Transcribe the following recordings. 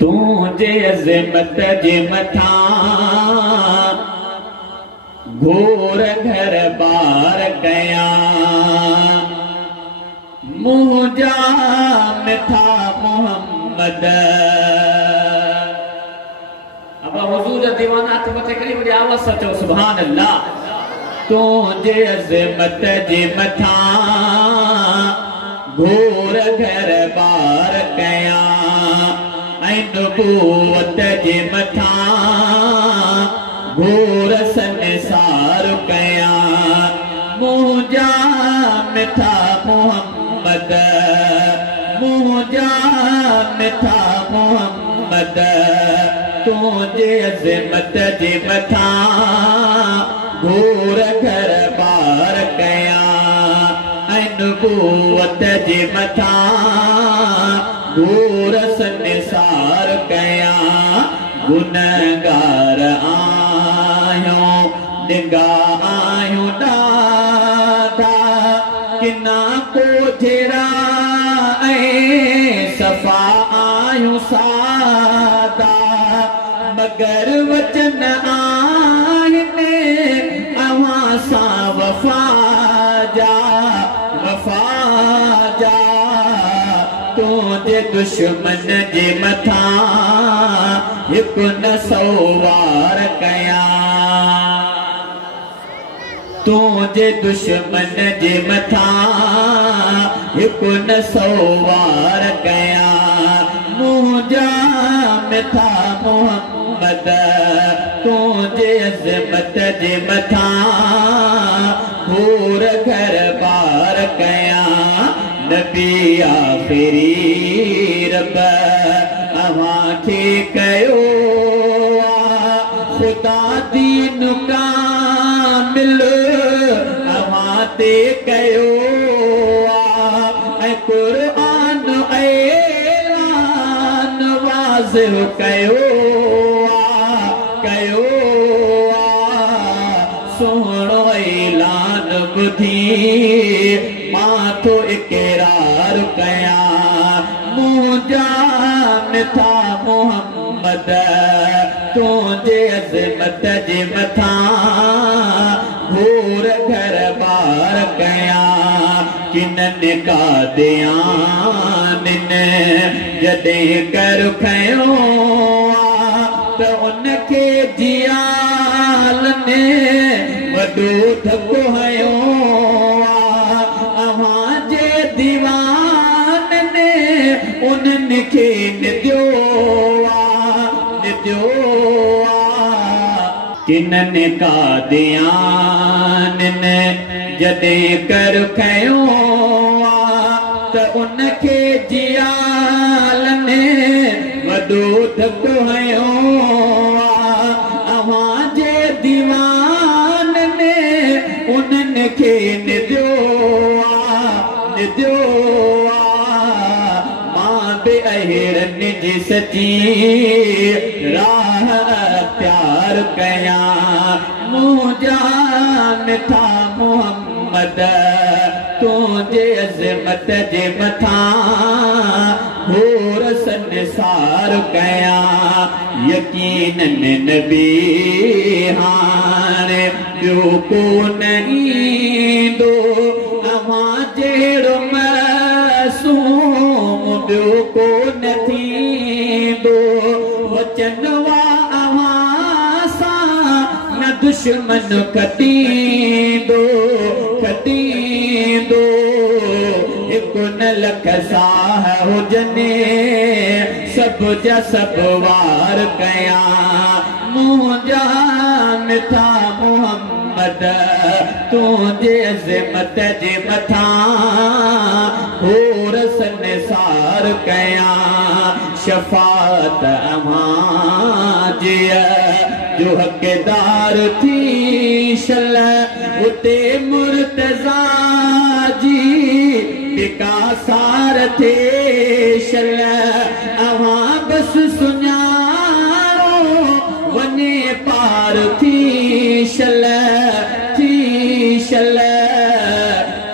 तुझे अज़मत जे मथा घोर घर बार कया मुझा मिठा मोहम्मद। अब हुजूर दीवाना हथ मथे करी वडी आवाज सां चओ सुभान अल्लाह। तुझे अज़मत जे मथा घोर घर बार कया ऐं नबूवत जे मथा घोर संसार कया मुझा मिठा मोहम्मद मुझा मिठा मोहम्मद। तुझे अज़मत जे मथा घोर घर बार कया ऐं नबूवत जे मथा घोर संसार कया गुनहगार आहियो डिंगा आहियो ॾाढा किना को जहिड़ा ऐं सफ़ा आहियूं सादा मगर वचन आहिनि अव्हां सां वफ़ा जा तुझे दुश्मन जे मथा हिकु न सवार कया तुझे दुश्मन जे मथा हिकु न सवार कया मुझा मिठा मोहम्मद। तुझे अज़मत जे मथा घोर घर बार कया नबी आखिरी रब अव्हां खे कयो खुदा दीन कामिल अव्हां ते कयो ऐं क़ुर्आन ऐलान वाज़िह कयो सोहणो ऐलान ॿुधी मां थो इक़रार कया मुझा मिठा मोहम्मद। तुझे अज़मत जे मथा घोर घर बार कया किननि कादियानिन जॾहिं कर खयो त उनखे जियालनि वॾो धको हयो उन्हनि खे निदियो किननि कादियानिन जॾहिं कर खयो त उनखे जियालनि वॾो धको हयो अव्हां जे दीवाननि उन्हनि खे निदियो अहिड़नि जी सची राह अख्तियार कया मुझा मिठा मोहम्मद। तुझे अज़मत जे मथा घोर संसार कया यकीनन नबी हाणे ॿियो को न ईंदो अव्हां जहिड़ो मासूम ॿियो को न थींदो वचन वा अव्हां सां न दुश्मन खटींदो हिकु न लख साह हुजनि सभु जा सभु वार कया मुझा मिठा मोहम्मद। तुझे अज़मत जे मथा घोर संसार कया शफ़ात अव्हां जे जो हक़दार थी शल उते मुर्तज़ा जी बिकासार थे शल अव्हां बस सुञाणो वञे पार थी शल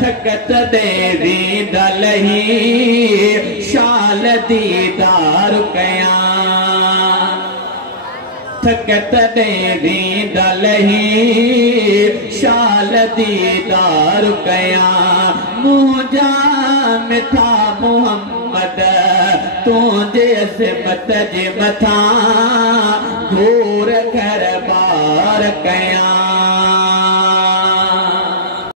थकत देवी दलही शाल दीदार कया। थकत देवी दलही शाल दीदार कया मुझा मिठा मोहम्मद तुझे अज़मत जे मथा घूर